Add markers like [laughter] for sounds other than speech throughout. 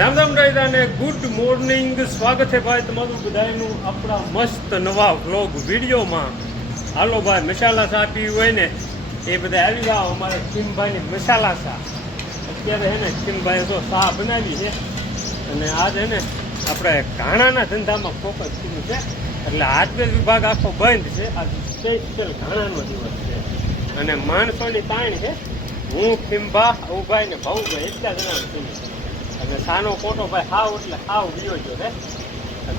રામ રામ રાયતા અને good morning સ્વાગત છે ભાઈ તમારું બધાનું આપણા મસ્ત નવા વ્લોગ વિડીયોમાં. હાલો ભાઈ, મસાલા ચા પીવી હોય ને, એ બધા આવી જાઓ અમારે કિમભાઈની મસાલા ચા અત્યારે હે ને કિમભાઈએ તો ચા બનાવી છે. અને આજ હે ને આપણે ઘાણાના ધંધામાં ફોકસ કર્યું છે. એટલે આજનો વિભાગ આખો બંધ છે. આજ સ્પેશિયલ ઘાણાનો દિવસ છે. અને માણસોની તાણ છે. હું ખીંભા ઉભાઈ ને ભાઉભાઈ એટલા જણા અને સાનો કોટો ભાઈ હાવ એટલે હાવ વિયો ગયો ને.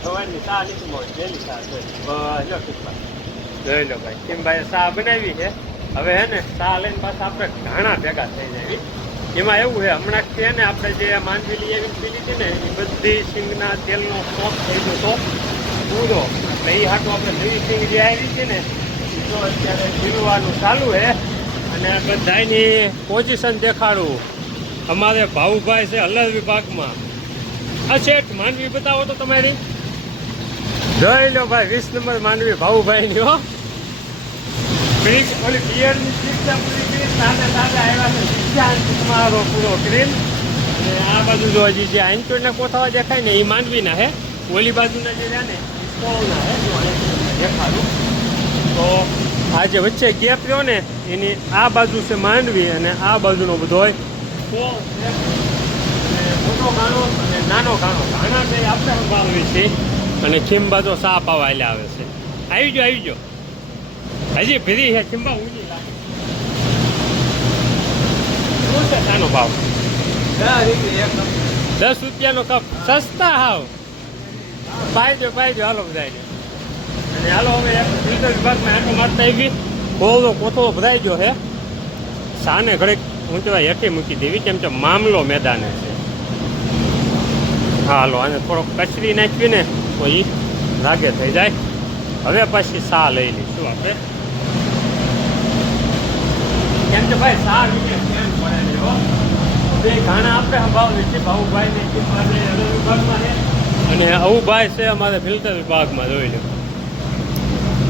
સવારની ચા લીધી હોય, જેની ચા લો કિંબા જોઈ લો ભાઈ કિંબાએ ચા બનાવી છે. હવે હે ને, ચા લઈને પાછા આપણે ઘણા ભેગા થઈ જાય. એમાં એવું છે, હમણાં છે ને આપણે જે માંડવી એવી પી લીધી ને, એ બધી સિંગના તેલનો સ્ટોક થઈ ગયો તો પૂરો. એટલે એ હાટું આપણે નવી સિંગ જે આવી છે ને એ તો અત્યારે જીરવાનું ચાલુ છે. અને બધાની પોઝિશન દેખાડું. અમારે ભાવુભાઈ છે અલગ વિભાગમાં. આ શેઠ માંડવી બતાવો તો તમારી. જોઈ લો ભાઈ વીસ નંબર માનવી ભાવુભાઈ ની હો. બ્રિજ ઓલી બિયરની શિક્ષા પૂરી કરી આવ્યા છે શિક્ષા તમારો પૂરો ક્રીમ અને આ બાજુ જો હજી જે આંચોડના કોથાવા દેખાય ને એ માંડવીના હે. ઓલી બાજુના જે રહ્યા ને એ હે જો દેખાડું. તો આ જે વચ્ચે ગેપ રહ્યો ને એની આ બાજુ છે માંડવી અને આ બાજુનો બધો હોય મોટો ગાણો અને નાનો ગાણો ઘાણા છે આપણે સંભાળવી છે અને ખીંબા તો સા પાવા આવે છે. આવી ગયો આવી ગયો. હજી ભીરી છે ખીંબા ઊંચી લાગે. શું છે નાનો ભાવ? દસ રૂપિયાનો કપ. સસ્તા હાવ. પાઈ પાઈ હાલો બધાને અને હાલો હવે ફિલ્ટર વિભાગમાં આટો મારતા આવી કોળો કોથળો ભરાઈ ગયો છે સાને ઘડીક હું કહેવાય હેઠી મૂકી દેવી, કેમ કે મામલો મેદાને છે. હાલો અને થોડોક કચરી નાખવી ને તો એ લાગે થઈ જાય. હવે પછી સા લઈ લઈશું આપણે. કેમ કે ભાઈ, સા વિશે કેમ પડે હો? બે ઘાણા આપણે સંભાળવી છે ભાઉભાઈ ને કિંમત વિભાગમાં છે. અને અવુભાઈ છે અમારે ફિલ્ટર વિભાગમાં, જોઈ લો.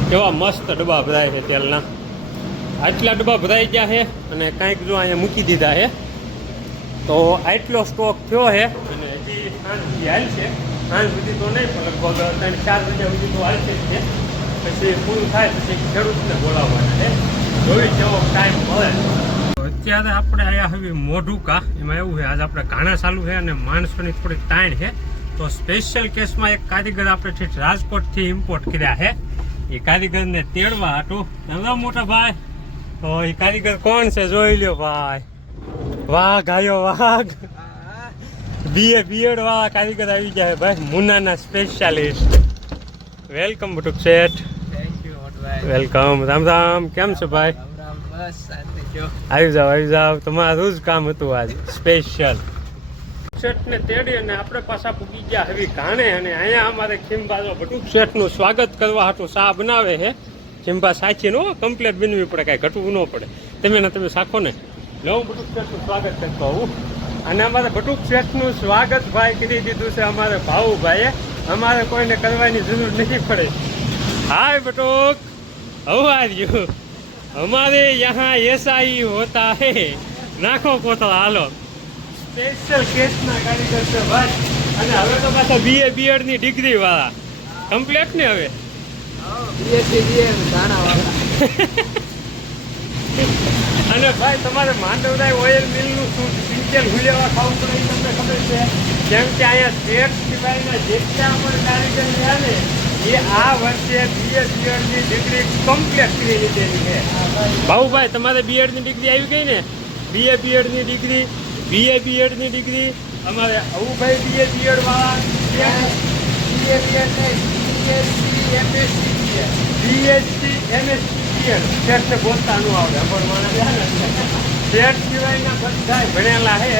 કેવા મસ્ત ડબ્બા ભરાય છે તેલના. આટલા ડબ્બા ભરાઈ ગયા છે અને કાંઈક જો અહીંયા મૂકી દીધા છે. તો આટલો સ્ટોક થયો છે. અને હજી સાંજ સુધી હાલશે સાંજ સુધી તો નહીં, પણ લગભગ ત્રણ ચાર વાગ્યા સુધી તો હાલશે જ છે. પછી પૂરું થાય, પછી ખેડૂતને બોલાવવાના છે. જોઈ જેવો ટાઈમ મળે. અત્યારે આપણે અહીંયા હવે મોઢુકા. એમાં એવું છે, આજે આપણે ઘાણા ચાલુ છે અને માણસોની થોડીક તાણ છે. તો સ્પેશિયલ કેસમાં એક કારીગર આપણે રાજકોટથી ઇમ્પોર્ટ કર્યા છે. એ કારીગરને તેડવા હતું મોટા ભાઈ. તો એ કારીગર કોણ છે જોઈ લ્યો ભાઈ. વાઘ આયો વાઘ. બીએ બીએડ વાહ કારીગર આવી ગયા છે ભાઈ મુનાના સ્પેશિયાલિસ્ટ વેલકમ બટુક શેઠ વેલકમ રામ રામ. કેમ છો ભાઈ? આવી જાવ આવી જાવ તમારું જ કામ હતું આજ સ્પેશિયલ શેઠને તેડી અને આપણે પાછા પૂગી ગયા. હવે ઘાણે અને અહીંયા અમારે ખીમબા બટુક શેઠનું સ્વાગત કરવા હાટું શા બનાવે છે? ચીંબા સાચી નો કમ્પ્લેટ બનવી પડે કાંઈ ઘટવું ન પડે. તમે ને તમે સાખો ને. નવું બટુક શેઠનું સ્વાગત કરતો હું અને અમારે બટુક શેઠનું સ્વાગત ભાઈ કરી દીધું છે અમારે ભાવુભાઈએ અમારે કોઈને કરવાની જરૂર નથી પડે. હાય બટુક. હવ આવ્યું અમારે યહાં એસઆઈ હોતા હે. નાખો કોથળ હાલો. સ્પેશિયલ કેસના કારીગર છે ભાઈ. અને હવે તો પાછા બીએ બીએડની ડિગ્રી વાળા. કમ્પ્લેટ ને હવે. [laughs] અને ભાઈ તમારે માંડવરાય ઓઇલ મિલનું શું? સિંચેલ હુલેવા ખાવું પડે એ તમને ખબર છે? જેમ કે અહીંયા સ્ટેટ સિવાયના જેટલા પણ કારીગર રહ્યા ને એ આ વર્ષે બીએડ બીએડની ડિગ્રી કમ્પ્લીટ કરી લીધેલી છે. ભાઉભાઈ તમારે બીએડની ડિગ્રી આવી ગઈ ને? બીએ બીએડની ડિગ્રી બીએ બીએડની ડિગ્રી અમારે અવુભાઈ બીએ બીએડ વાળા બીએસસી એમએસસી બીએડ સ્ટેટને બોલતા ન આવડે સ્ટેટ સિવાયના બધા ભણેલા છે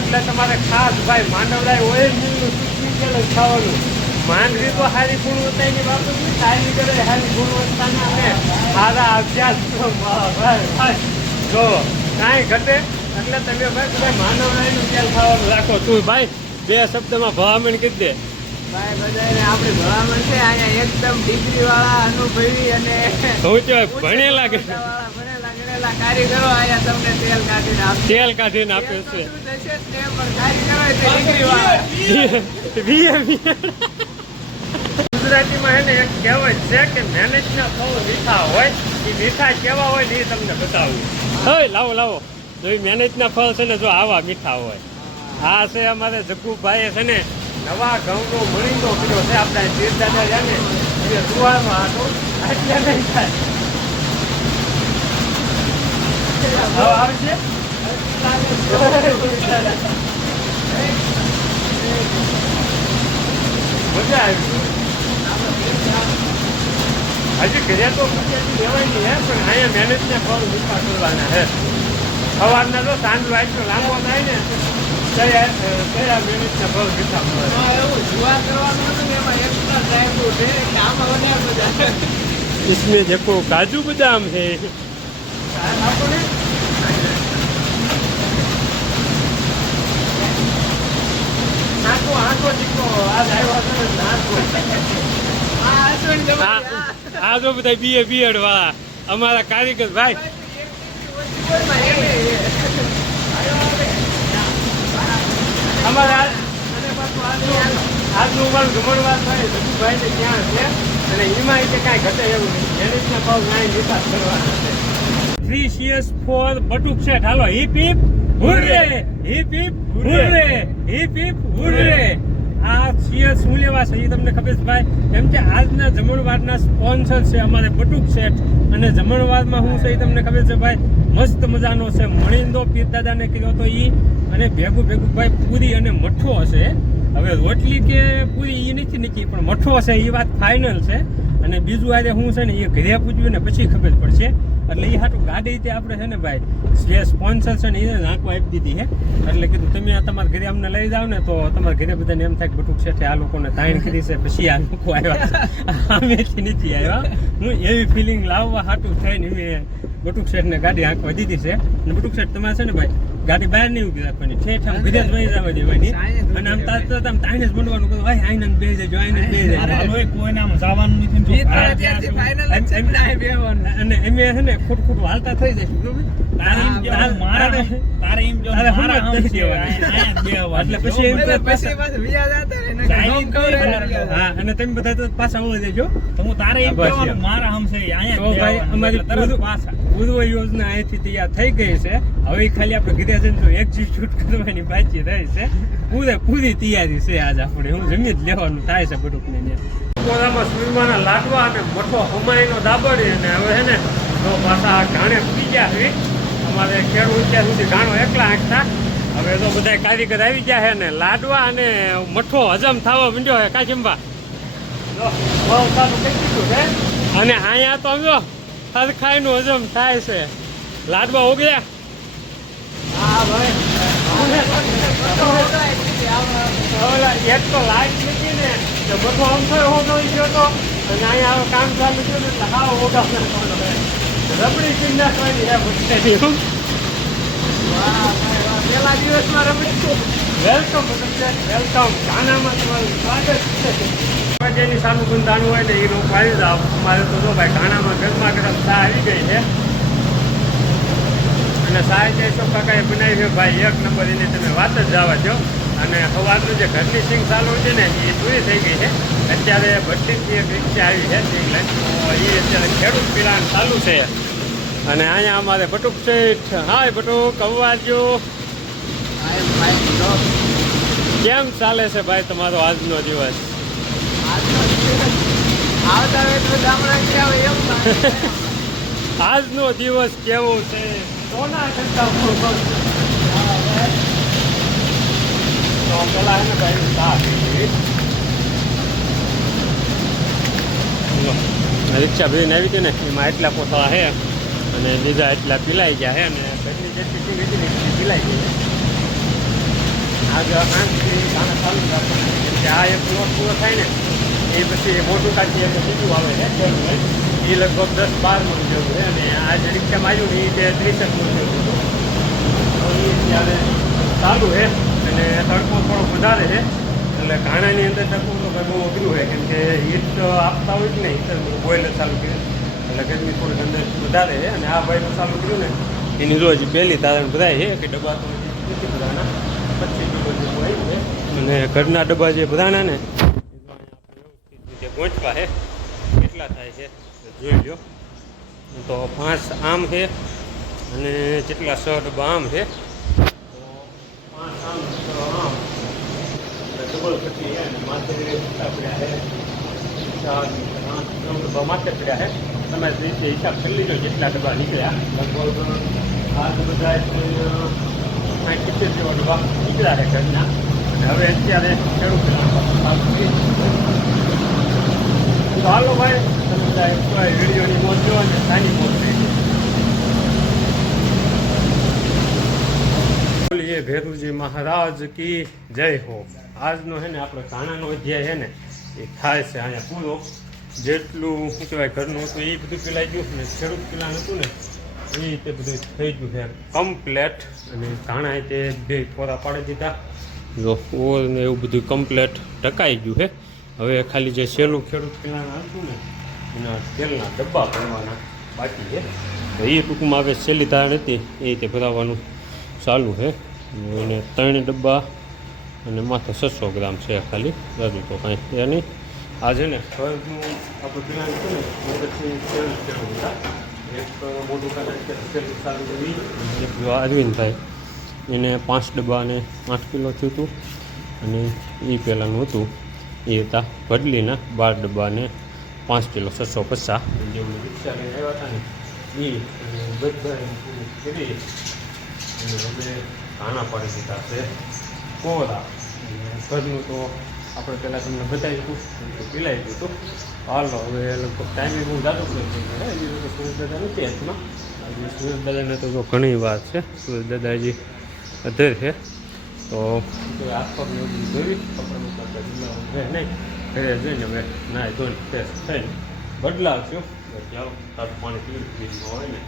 એટલે તમારે ખાસ ભાઈ માંડવડાય ઓઇલ મિલનું સુસ્મિકેલ જ ખાવાનું? માંડવી તો સારી ગુણવત્તાની બાબત નહીં સારી કરે સારી ગુણવત્તાના ને સારા અભ્યાસ જો, કાંઈ ઘટે, એટલે તમે ભાઈ બધા માનવડાયનું તેલ ખાવાનું રાખો. તું ભાઈ, બે શબ્દમાં ભલામણ કરી દે. ભાઈ બધાને આપણી ભલામણ છે અહીંયા એકદમ ડિગ્રી વાળા અનુભવી અને હું તો ભણેલા ભણેલા કારીગરો આયા તમને તેલ કાઢીને આપશે. તેલ કાઢીને આપ્યું છે. તેલનું શું થશે? જ નહીં, પણ કારીગરો એ તે નીકળીવાળા. વીએ વીએ ગુજરાતીમાં એને એક કહેવત છે કે મહેનતના ફળ મીઠા હોય એ મીઠા કેવા હોય ને એ તમને બતાવું. હોય લાવો લાવો. જો એ મહેનતના ફળ છે ને જો આવા મીઠા હોય. આ છે અમારે જગ્ગુભાઈએ છે ને નવા ઘઉંનો મણીનો કર્યો છે. આપણા તીર દાદા છે એ સુવારમાં હતો આટલા નહીં થાય. મજા આવી હજી ઘરે તો લેવાય નહીં, હે, પણ અહીંયા મહેનતને ફળ ઊભા કરવાના હે સવારના તો સાંજ વાઈટનો લાંબો થાય ને. કયા કયા મહેનતના ફળ મીઠા મળે એમાં એવું જુવા કરવાનું હતું ને એમાં extra dry fruit છે, એટલે આમાં વધારે મજા આવે. इसमें देखो काजू बादाम है आपको ने નાખો આખો દીકરો આ આવ્યો હતો ને નાખો આ હસબન્ડ તમારી, આ આ. આ જો બધા બીએ બીએડ વાળા અમારા કારીગર ભાઈ અમારા આજ- આજનું અમારું જમણવાર થાય જગુભાઈ ને ક્યાં છે. અને એમાં એટલે કાંઈ ઘટે એવું એની રીતના ભાવ કાંઈ નિકાસ કરવાના છે. થ્રી સીએસ ફોર બટુક સેટ હાલો hip hip hurray hip hip hurray hip hip hurray આ સીએસ શું લેવા છે એ તમને ખબર છે ભાઈ? એમ કે આજના જમણવારના સ્પોન્સર છે અમારે બટુક સેટ અને જમણવારમાં શું છે એ તમને ખબર છે ભાઈ? મસ્ત મજાનો છે. મણિંદો પીર દાદાને કીધો તો ઈ અને ભેગું ભેગું ભાઈ પૂરી અને મઠ્ઠો હશે. હવે રોટલી કે પૂરી એ નથી નીકળી, પણ મઠ્ઠો હશે એ વાત ફાઇનલ છે. અને બીજું આજે હું છે ને એ ઘરે પૂછ્યું ને પછી ખબર પડશે. એટલે એ હાટું ગાડી તે આપણે છે ને ભાઈ, જે સ્પોન્સર છે ને એને નાખવા આપી દીધી છે. એટલે કીધું, તમે આ તમારા ઘરે અમને લઈ જાઓ ને તો તમારા ઘરે બધાને એમ થાય કે બટુક છે આ લોકોને તાણ કરી છે, પછી આ લોકો આવ્યા અમે નથી આવ્યા. હું એવી ફિલિંગ લાવવા હાટું થઈને મેં બટુક શેઠને ગાડી આંકવા દીધી છે. અને બટુક શેઠ, તમારે છે ને ભાઈ ગાડી બહાર નહીં ઊભી રાખવાની. ઠેઠ આમ વિદેશ વહી જવા દેવાની. અને આમ તાત તાત આમ તાઈને જ બોલવાનું કહું ભાઈ આઈને જ બેસી જજો આઈને જ બેસી જજો ઈ તો અત્યારથી final જ છે, પણ આ બેહવાનું. અને એમ છે ને ખોટ ખોટું હાલતા થઈ જશે તારે એમ તારે- તારે- તારે હમણાં જ થઈ જવાનું. એટલે પછી એમ તો પછી પાછું વિયા જાતા હમ જ ખવડાવી નહીં. દીધા. હા અને તમે બધા તો પાછા હોવા જજો તો હું તારે એમ બસ કહેવાનું, મારા મારા છે અહીંયા તો ભાઈ અમારી પાછા. પૂર્વ યોજના અહીંથી તૈયાર થઈ ગઈ છે. હવે ખાલી આપણે ઘરે જઈને એક્ઝિક્યુટ કરવાની બાકી રહી છે. પૂરે પૂરી તૈયારી છે આજ આપણે. હું જમી જ લેવાનું થાય છે બધું ને. કોરામાં સુરમાના લાડવા અને મોટો હમાયનો દાબડી અને હવે છે ને તો પાછા ઘાણે પૂરી ગયા છે. અમારે કેળું ત્યાં સુધી ઘાણો એકલા આંખતા હવે તો બધા કારીગર આવી ગયા છે ને લાડવા અને મઠો હજમ થવા માંડ્યો છે. કાચિંબા જો, બહુ સારું થઈ ગયું છે. અને અહીંયા તો જો હરખાઈનું હજમ થાય છે. લાડવા ઓગળ્યા હા ભાઈ. એક તો લાઈટ નથી ને તો બધો થયો હોતો ગયો તો અને અહીંયા કામ ચાલુ થયું એટલે હા છે. રબડી ચિંતા કરી હે વાહ. પેલા દિવસમાં છું. વેલકમ વેલકમ ખાનામાં તમારું સ્વાગત જેની સામે ગુંધાનું હોય ને એ લોકો આવી જાવ અમારે તો જો ભાઈ ઘાણામાં ગરમા ગરમ ચા આવી ગઈ છે. અને સાહેબ જયસો કાકાએ બનાવી છે. ભાઈ એક નંબર એની તમે વાત જ જવા દો અને સવારનું જે ઘરની સિંગ ચાલુ છે ને એ પૂરી થઈ ગઈ છે. અત્યારે ભટ્ટીથી એક રિક્ષા આવી છે. સિંગ લઈને એ અત્યારે ખેડૂત પિલાણ ચાલુ છે. અને અહીંયા અમારે બટુક શેઠ હાય બટુક અવાજો કેમ ચાલે છે ભાઈ તમારો આજનો દિવસ આજનો દિવસ આવતા હોય તો ગામડા ગયા હોય એમ લાગે. [laughs] આજનો દિવસ કેવો છે? સોના કરતા રિક્ષા ભરીને આવી હતી ને એમાં એટલા પોતા છે અને બીજા એટલા પીલાઈ ગયા છે અને પહેલી જેટલી હતી ને પીલાઈ ગઈ આજે આઠથી આ એક પ્લોટ પૂરો થાય ને એ પછી મોટું કાઢી એટલે બીજું આવે છે એ લગભગ દસ બાર મણ જેવું છે, અને આ જે રિક્ષામાં આવ્યું ને એ બે ત્રીસેક મણ જેવું તો એ ત્યારે ચાલુ છે, અને તડકો થોડો વધારે છે, એટલે ઘાણાની અંદર તડકો તો બહુ અઘરું છે, કેમ કે હીટ આપતા હોય જ ને હીટર બોઇલર ચાલુ કર્યું. એટલે ગરમી થોડીક અંદર વધારે છે, અને આ ભાઈનું ચાલુ કર્યું ને, એની રોજ પહેલી તારણ બધા છે કે ડબ્બા તો નથી બધાના. પચીસ ડબ્બા જેવું આવ્યું છે. અને ઘરના ડબ્બા જે બધાના ને એ રીતે છે કેટલા થાય છે? જોઈ લો તો પાંચ આમ છે અને જેટલા છ ડબ્બા આમ છે તો પાંચ આમ, છ આમ. ડબલ માથે પડ્યા છે ચાર નવ ડબ્બા માથે પડ્યા છે તમે રીતે હિસાબ કરી લીધો જેટલા ડબ્બા નીકળ્યા, લગભગ આ બધા સાઠ સિત્તેર જેવા ડબ્બા નીકળ્યા છે ઘરના. અને હવે અત્યારે ખેડૂત હાલો ભાઈ, તમે બધા એક વિડીયોની મોજ અને સાની મોજ બોલીએ ભેરુજી મહારાજ કી જય હો. આજનો હે ને આપણે કાણાનો અધ્યાય છે ને, એ થાય છે અહીંયા પૂરો. જેટલું શું કહેવાય, ઘરનું હતું એ બધું પેલાઈ ગયું ને, ખેડૂત પેલા હતું ને એ રીતે બધું થઈ ગયું છે કમ્પ્લેટ અને કાણા તે બે ફોરા પાડી દીધા. જો ઓર ને એવું બધું કમ્પ્લેટ ટકાઈ ગયું છે. હવે ખાલી જે સહેલું ખેડૂત પેલાના હતું ને, એના તેલના ડબ્બા ભરવાના બાકી છે. એ ટૂંકમાં હવે સહેલી ધારણ હતી, એ રીતે ભરાવાનું ચાલુ છે. એને ત્રણ ડબ્બા અને માથે છસો ગ્રામ છે ખાલી બધું તો કાંઈ એ નહીં. આ છે ને ફળનું એક મોટું થાય એને પાંચ ડબ્બા અને આઠ કિલો થયું હતું. અને એ પહેલાંનું હતું. એ હતા ભડલીના બાર ડબ્બાને પાંચ કિલો છસો પચાસ. જેવું રિક્ષા લઈને આવ્યા પાડી દીધા છે. કોરા. ઘરનું તો આપણે પહેલાં તમને બતાવી દીધું તો ગયું હતું. હાલો, હવે લગભગ ટાઈમે બહુ જાદુ દીધું સુરેશ દાદા નથી હાથમાં સુરેશ દાદાને તો ઘણી વાત છે. સુરેશ દાદાજી અધર છે. તો આસપાસને બધું જોઈ કપડાનું કાંઈ બદલાવ છે નહીં. ઘરે જઈને હવે નાય ધોઈને ફ્રેશ થઈને બદલાવશું ચાલો તારું પાણી પીવું પીવું હોય ને.